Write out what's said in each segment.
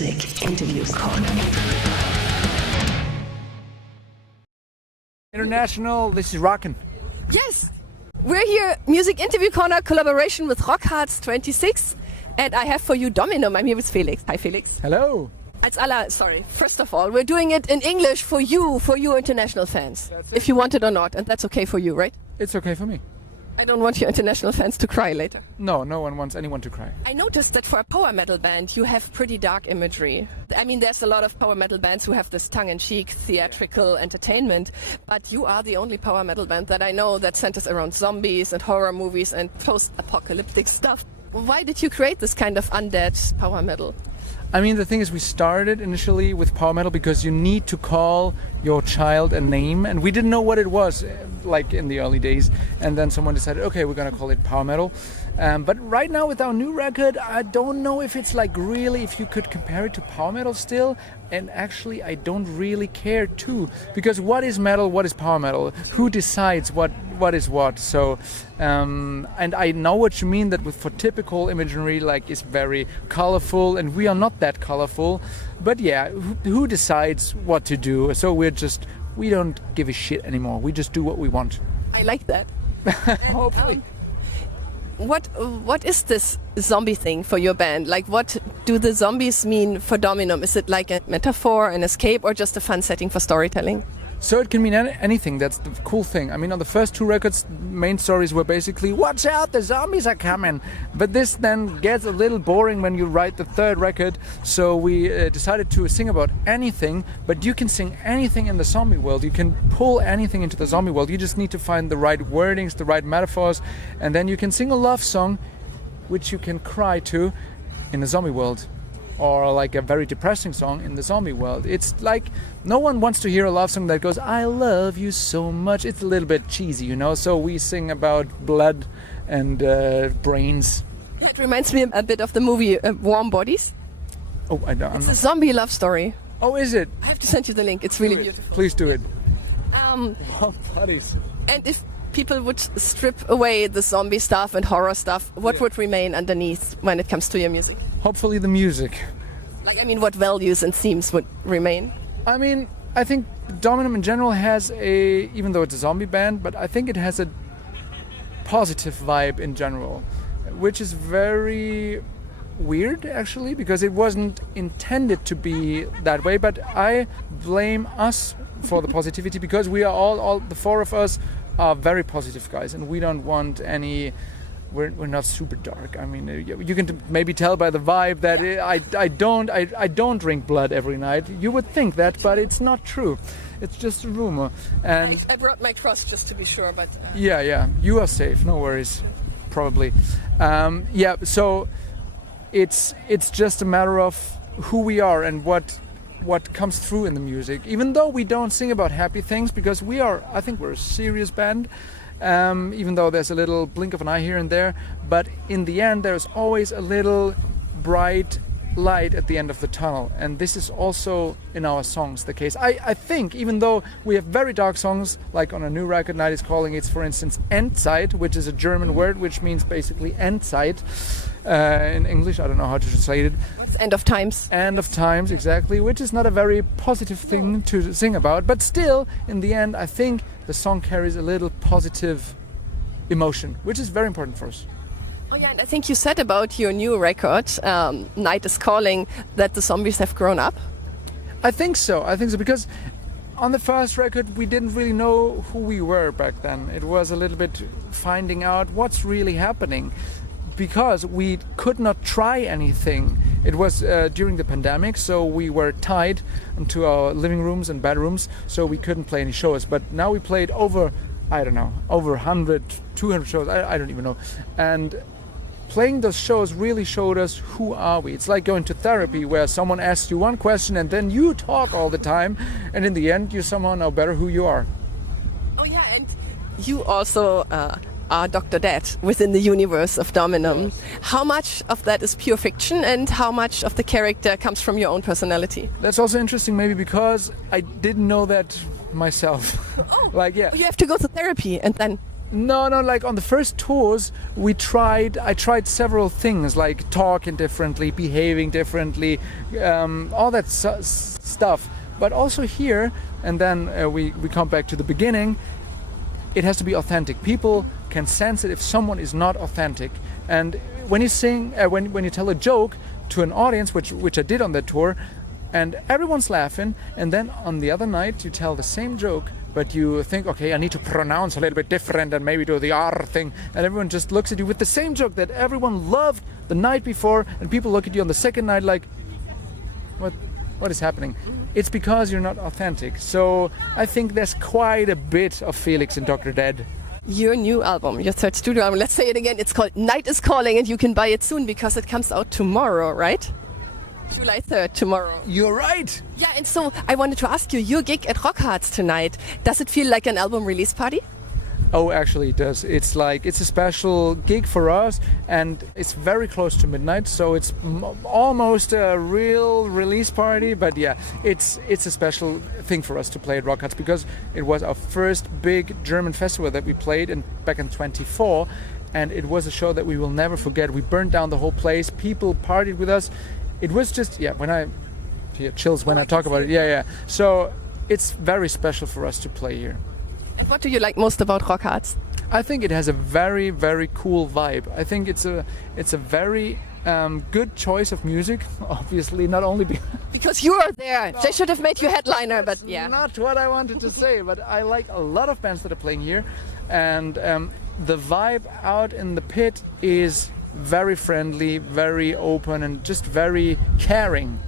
Music Interview Corner. International, this is rockin'. Yes, we're here, Music Interview Corner, collaboration with ROCKHARZ 26. And I have for you Dominum. I'm here with Felix. Hi, Felix. Hello. First of all, we're doing it in English for you international fans. If you want it or not, and that's okay for you, right? It's okay for me. I don't want your international fans to cry later. No one wants anyone to cry. I noticed that for a power metal band, you have pretty dark imagery. I mean, there's a lot of power metal bands who have this tongue-in-cheek, theatrical entertainment, but you are the only power metal band that I know that centers around zombies and horror movies and post-apocalyptic stuff. Why did you create this kind of undead power metal? I mean, the thing is, we started initially with power metal because you need to call your child a name, and we didn't know what it was, like in the early days. And then someone decided, okay, we're gonna call it power metal. But right now with our new record, I don't know if it's like really, if you could compare it to power metal still. And actually, I don't really care too, because what is metal? What is power metal? Who decides what is what? So, and I know what you mean, that for typical imagery, like, is very colorful, and we are not that colorful. But yeah, who decides what to do? So we don't give a shit anymore. We just do what we want. I like that. Hopefully. What is this zombie thing for your band? Like, what do the zombies mean for Dominum? Is it like a metaphor, an escape, or just a fun setting for storytelling? So it can mean anything. That's the cool thing. I mean, on the first two records, main stories were basically, watch out, the zombies are coming. But this then gets a little boring when you write the third record. So we decided to sing about anything, but you can sing anything in the zombie world. You can pull anything into the zombie world. You just need to find the right wordings, the right metaphors, and then you can sing a love song, which you can cry to in the zombie world. Or like a very depressing song in the zombie world. It's like, no one wants to hear a love song that goes, I love you so much. It's a little bit cheesy, you know, so we sing about blood and brains. It reminds me a bit of the movie Warm Bodies. Oh, I don't know. It's a zombie love story. Oh, is it? I have to send you the link. It's really beautiful. Please do it. Warm Bodies. And if people would strip away the zombie stuff and horror stuff, what would remain underneath when it comes to your music? Hopefully the music. Like, I mean, what values and themes would remain? I mean, I think Dominum in general has even though it's a zombie band, but I think it has a positive vibe in general, which is very weird actually, because it wasn't intended to be that way, but I blame us for the positivity, because we are all the four of us are very positive guys, and we don't want any. We're not super dark. I mean, you can maybe tell by the vibe that I don't drink blood every night. You would think that, but it's not true. It's just a rumor. And I brought my cross just to be sure, but yeah, you are safe. No worries, probably. So it's just a matter of who we are and what comes through in the music. Even though we don't sing about happy things, because I think we're a serious band. Even though there's a little blink of an eye here and there, but in the end there's always a little bright light at the end of the tunnel, and this is also in our songs the case. I think, even though we have very dark songs, like on a new record, Night is Calling, it's for instance Endzeit, which is a German word which means basically Endzeit in English. I don't know how to translate it. End of times. End of times, exactly, which is not a very positive thing to sing about, but still, in the end, I think the song carries a little positive emotion, which is very important for us. Oh yeah, and I think you said about your new record, Night is Calling, that the zombies have grown up. I think so, because on the first record we didn't really know who we were back then. It was a little bit finding out what's really happening, because we could not try anything. It was during the pandemic, so we were tied into our living rooms and bedrooms, so we couldn't play any shows. But now we played over 100, 200 shows, I don't even know. And playing those shows really showed us who are we. It's like going to therapy, where someone asks you one question and then you talk all the time, and in the end you somehow know better who you are. Oh yeah, and you also are Dr. Dead within the universe of Dominum. How much of that is pure fiction, and how much of the character comes from your own personality? That's also interesting, maybe because I didn't know that myself. Oh, like, yeah. You have to go to therapy and then... No, like on the first tours, I tried several things, like talking differently, behaving differently, all that stuff. But also here, and then we come back to the beginning, it has to be authentic. People can sense it if someone is not authentic. And when you sing, when you tell a joke to an audience, which I did on that tour, and everyone's laughing, and then on the other night you tell the same joke, but you think, okay, I need to pronounce a little bit different and maybe do the R thing, and everyone just looks at you with the same joke that everyone loved the night before, and people look at you on the second night like, what is happening? It's because you're not authentic. So I think there's quite a bit of Felix in Dr. Dead. Your new album, your third studio album, let's say it again, it's called Night is Calling, and you can buy it soon because it comes out tomorrow, right? July 3rd, tomorrow. You're right! Yeah, and so I wanted to ask you, your gig at ROCKHARZ tonight, does it feel like an album release party? Oh, actually it does. It's a special gig for us, and it's very close to midnight, so it's almost a real release party. But yeah, it's a special thing for us to play at ROCKHARZ because it was our first big German festival that we played back in 24, and it was a show that we will never forget. We burned down the whole place. People partied with us. It was just, when I chills when I talk about it. Yeah. So it's very special for us to play here. And what do you like most about ROCKHARZ? I think it has a very, very cool vibe. I think it's a very good choice of music. Obviously, not only because you are there. They should have made you headliner, but yeah. Not what I wanted to say, but I like a lot of bands that are playing here, and the vibe out in the pit is very friendly, very open, and just very caring.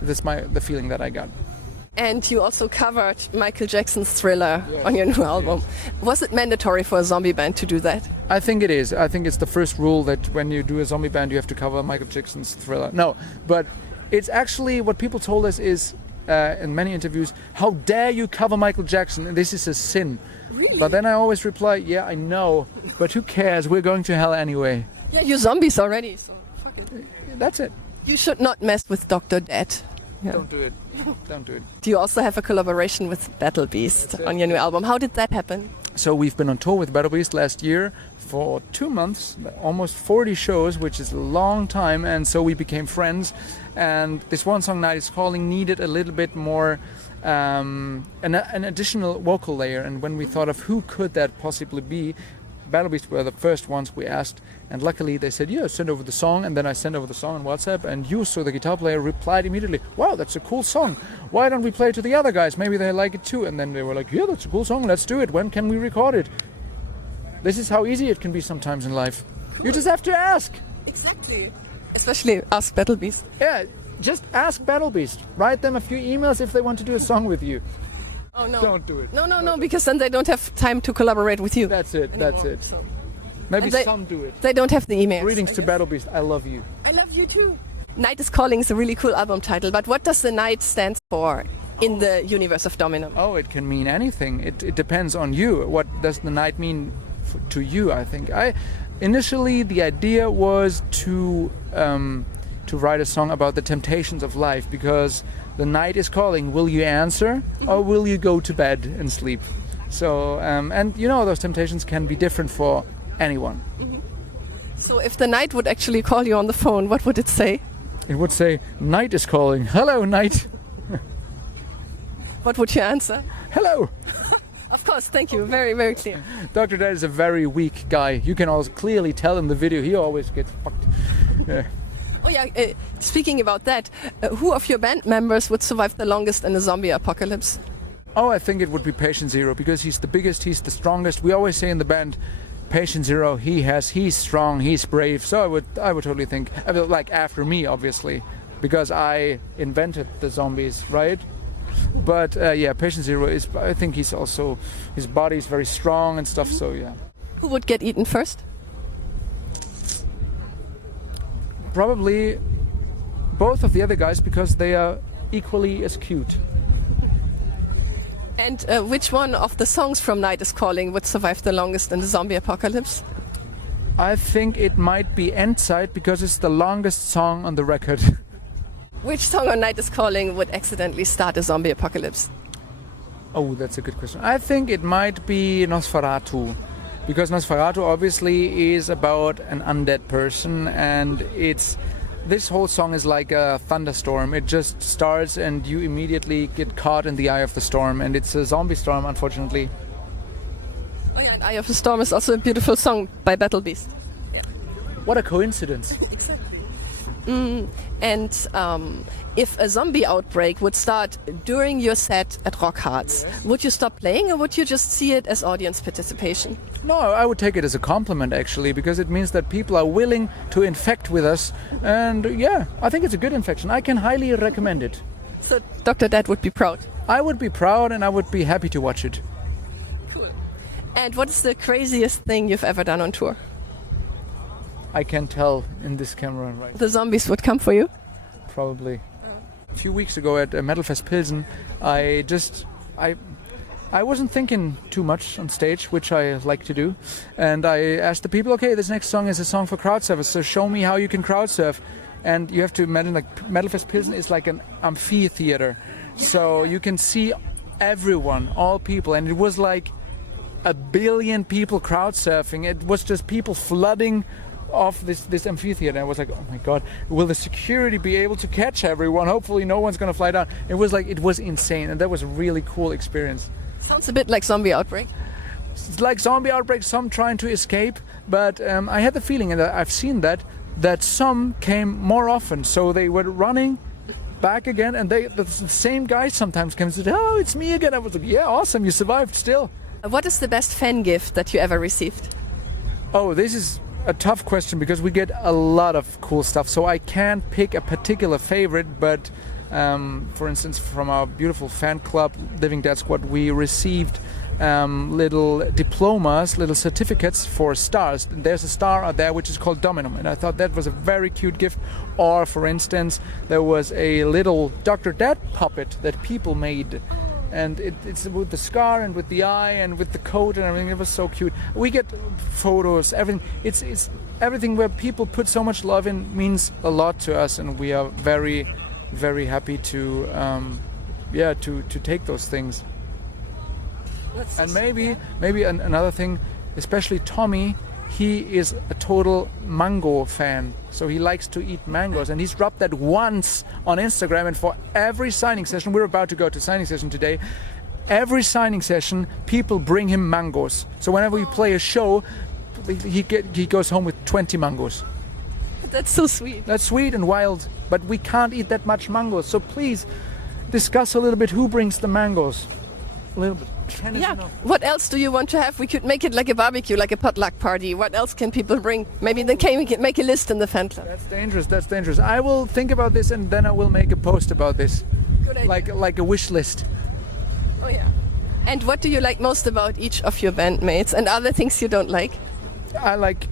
That's the feeling that I got. And you also covered Michael Jackson's Thriller on your new album. Yes. Was it mandatory for a zombie band to do that? I think it is. I think it's the first rule that when you do a zombie band, you have to cover Michael Jackson's Thriller. No, but it's actually what people told us is, in many interviews, how dare you cover Michael Jackson? And this is a sin. Really? But then I always reply, yeah, I know, but who cares? We're going to hell anyway. Yeah, you're zombies already, so fuck it. That's it. You should not mess with Dr. Dead. Yeah. Don't do it. Don't do it. Do you also have a collaboration with Battle Beast on your new album? How did that happen? So we've been on tour with Battle Beast last year for 2 months, almost 40 shows, which is a long time, and so we became friends. And this one song, Night is Calling, needed a little bit more, an additional vocal layer. And when we thought of who could that possibly be, Battle Beast were the first ones we asked, and luckily they said, yeah, send over the song. And then I sent over the song on WhatsApp, and Yuso, the guitar player, replied immediately, wow, that's a cool song. Why don't we play it to the other guys? Maybe they like it too. And then they were like, yeah, that's a cool song, let's do it. When can we record it? This is how easy it can be sometimes in life. You just have to ask. Exactly. Especially ask Battle Beast. Yeah, just ask Battle Beast. Write them a few emails if they want to do a song with you. Oh no! Don't do it. No, because then they don't have time to collaborate with you. That's it. Anymore, that's it. So. Maybe some do it. They don't have the emails. Greetings to Battle Beast. I love you. I love you too. Night is Calling is a really cool album title, but what does the night stand for in the universe of Dominum? Oh, it can mean anything. It depends on you. What does the night mean to you? I think initially the idea was to write a song about the temptations of life, because the night is calling. Will you answer, or will you go to bed and sleep? So, and you know, those temptations can be different for anyone. Mm-hmm. So if the night would actually call you on the phone, what would it say? It would say, night is calling. Hello, night. What would you answer? Hello. Of course, thank you. Very, very clear. Dr. Dead is a very weak guy. You can also clearly tell in the video, he always gets fucked. Yeah. Oh yeah, speaking about that, who of your band members would survive the longest in a zombie apocalypse? Oh, I think it would be Patient Zero, because he's the biggest, he's the strongest. We always say in the band, Patient Zero, he's strong, he's brave. So I would totally think, like after me, obviously, because I invented the zombies, right? But yeah, Patient Zero is, I think he's also, his body is very strong and stuff, so yeah. Who would get eaten first? Probably both of the other guys, because they are equally as cute. And which one of the songs from Night is Calling would survive the longest in the zombie apocalypse? I think it might be Endzeit, because it's the longest song on the record. Which song on Night is Calling would accidentally start a zombie apocalypse? Oh, that's a good question. I think it might be Nosferatu, because Nosferatu obviously is about an undead person, and this whole song is like a thunderstorm. It just starts and you immediately get caught in the eye of the storm, and it's a zombie storm, unfortunately. Oh yeah, and Eye of the Storm is also a beautiful song by Battle Beast. What a coincidence. Exactly. And if a zombie outbreak would start during your set at ROCKHARZ, would you stop playing, or would you just see it as audience participation? No, I would take it as a compliment, actually, because it means that people are willing to infect with us. And yeah, I think it's a good infection. I can highly recommend it. So Dr. Dad would be proud. I would be proud, and I would be happy to watch it. Cool. And what is the craziest thing you've ever done on tour? I can tell in this camera right. The zombies would come for you? Probably. A few weeks ago at Metal Fest Pilsen, I wasn't thinking too much on stage, which I like to do, and I asked the people, okay, this next song is a song for crowd surfers, so show me how you can crowd surf. And you have to imagine, like, Metal Fest Pilsen is like an amphitheater, so you can see everyone, all people, and it was like 1 billion people crowd surfing. It was just people flooding off this amphitheater. I was like, oh my god, will the security be able to catch everyone? Hopefully no one's gonna fly down. It was insane, and that was a really cool experience. Sounds a bit like Zombie Outbreak. It's like Zombie Outbreak, some trying to escape, but I had the feeling, and I've seen that some came more often, so they were running back again, and the same guys sometimes came and said, oh, it's me again. I was like, yeah, awesome, you survived still. What is the best fan gift that you ever received? Oh, this is a tough question, because we get a lot of cool stuff, so I can't pick a particular favorite, but for instance, from our beautiful fan club, Living Dead Squad, we received little diplomas, little certificates for stars. There's a star out there which is called Dominum, and I thought that was a very cute gift. Or, for instance, there was a little Dr. Dead puppet that people made, and it's with the scar and with the eye and with the coat and everything. It was so cute. We get photos, everything. It's everything where people put so much love in means a lot to us, and we are very, very happy to take those things. And maybe another thing, especially Tommy, he is a total mango fan, so he likes to eat mangoes, and he's dropped that once on Instagram, and for every signing session, we're about to go to signing session today, every signing session people bring him mangoes, so whenever we play a show, he goes home with 20 mangoes. That's so sweet. That's sweet and wild, but we can't eat that much mangoes, so please discuss a little bit who brings the mangoes. A little bit. Yeah. What else do you want to have? We could make it like a barbecue, like a potluck party. What else can people bring? Maybe then we can make a list in the fan club. That's dangerous. That's dangerous. I will think about this, and then I will make a post about this. Good idea. Like a wish list. Oh yeah. And what do you like most about each of your bandmates, and other things you don't like? I like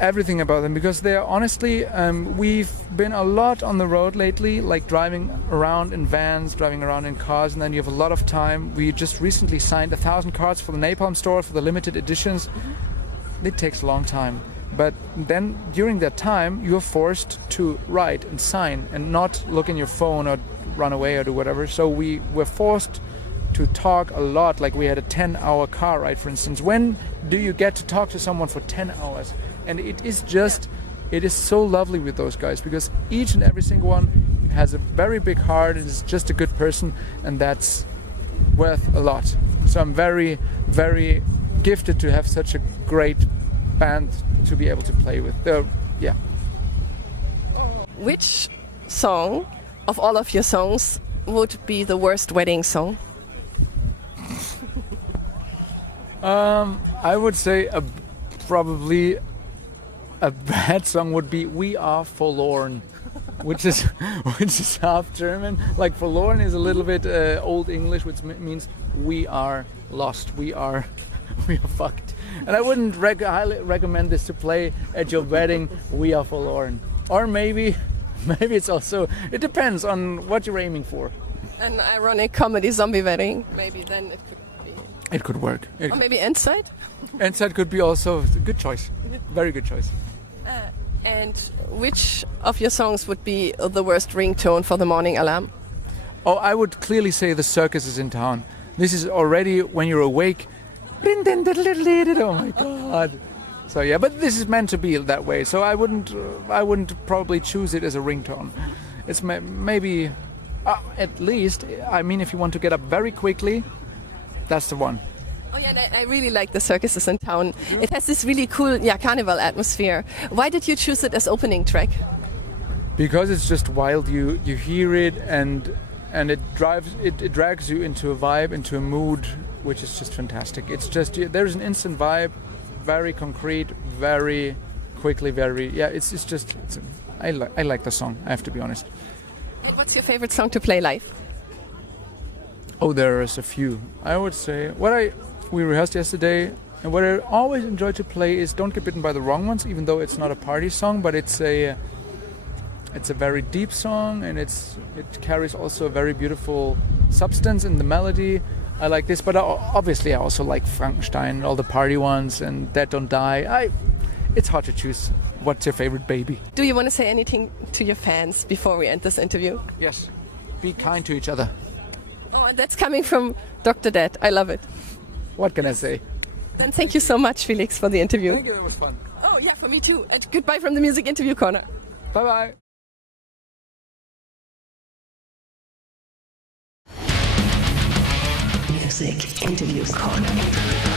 everything about them, because they're honestly, we've been a lot on the road lately, like driving around in vans, driving around in cars, and then you have a lot of time. We just recently signed 1,000 cards for the Napalm store for the limited editions. It takes a long time, but then during that time you're forced to write and sign and not look in your phone or run away or do whatever. So we were forced to talk a lot. Like, we had a 10-hour car ride, for instance. When do you get to talk to someone for 10 hours? And it is so lovely with those guys, because each and every single one has a very big heart and is just a good person, and that's worth a lot. So I'm very, very gifted to have such a great band to be able to play with. Yeah. Which song of all of your songs would be the worst wedding song? I would say probably a bad song would be "We Are Forlorn," which is half German. Like, forlorn is a little bit old English, which means we are lost, we are fucked. And I wouldn't highly recommend this to play at your wedding. We are forlorn. Or maybe it's also, it depends on what you're aiming for. An ironic comedy zombie wedding, maybe then it could be. It could work. Or maybe Inside? Inside could be also a good choice. Very good choice. And which of your songs would be the worst ringtone for the morning alarm? Oh, I would clearly say "The Circus Is in Town." This is already, when you're awake, Oh my god. So yeah, but this is meant to be that way. So I wouldn't probably choose it as a ringtone. It's maybe, at least, I mean, if you want to get up very quickly, that's the one. Oh yeah, and I really like the circuses in town. It has this really cool, carnival atmosphere. Why did you choose it as opening track? Because it's just wild. You hear it and it drags you into a vibe, into a mood, which is just fantastic. It's just there's an instant vibe, very concrete, very quickly, I like the song. I have to be honest. And what's your favorite song to play live? Oh, there's a few. I would say we rehearsed yesterday, and what I always enjoy to play is "Don't Get Bitten by the Wrong Ones," even though it's not a party song, but it's a very deep song, and it carries also a very beautiful substance in the melody. I like this, but obviously I also like Frankenstein, all the party ones, and Dead Don't Die. It's hard to choose. What's your favorite, baby? Do you want to say anything to your fans before we end this interview? Yes. Be kind to each other. Oh, and that's coming from Dr. Dead. I love it. What can I say? Then thank you so much, Felix, for the interview. Thank you, that was fun. Oh yeah, for me too. And goodbye from the Music Interview Corner. Bye-bye. Music Interview Corner.